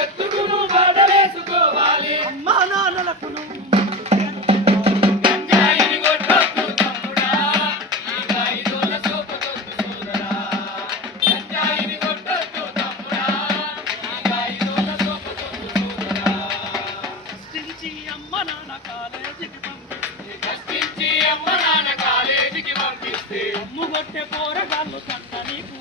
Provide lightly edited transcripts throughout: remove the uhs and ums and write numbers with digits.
చెట్టుకును బాటలేసుకోవాలి అమ్మా నాన్నలకు గంజాయిని కొట్టొద్దు తమ్ముడా ఈ ఐదోల సోపతొద్దు సోదరా గంజాయిని కొట్టొద్దు తమ్ముడా ఈ ఐదోల సోపతొద్దు సోదరా కష్టించి అమ్మ నాన్న కాలేజీకి పంపిస్తే కష్టించి అమ్మ నాన్న కాలేజీకి పంపిస్తే అమ్ము కొట్టే పోరగాళ్ళు తంట నీకు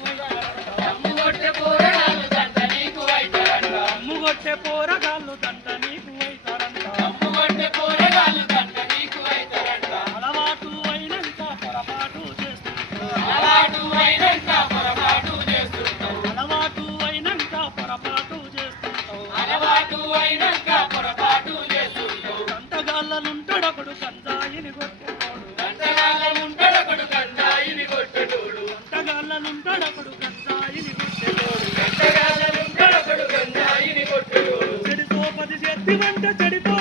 అమ్ము కొట్టే పోరగాళ్ళు తంట నీకు అయితారంట అమ్ము కొట్టే పోరగాళ్ళు తంట నీకు అవుతారంట అమ్ము కొట్టే పోరగాళ్ళు తంట నీకు అయితారంట అలవాటు అయినంత పొరపాటు చేస్తుంటావు అలవాటు అయినంత పొరపాటు చేస్తుంటావు అలవాటు అయినంత పొరపాటు చేస్తుంటావు అలవాటు అయినంత పొరపాటు చేస్తుంటావు గంటగాళ్ళనుంటాడొకడు గంజాయిని కొట్టేటోడు గంటగాళ్ళనుంటాడొకడు గంజాయిని కొట్టేటోడు గంటగాళ్ళనుంటాడొకడు గంజాయిని కొట్టేటోడు గంటగాళ్ళనుంటాడొకడు గంజాయిని కొట్టేటోడు చెడితో 10 చేతి వంట చెడిపో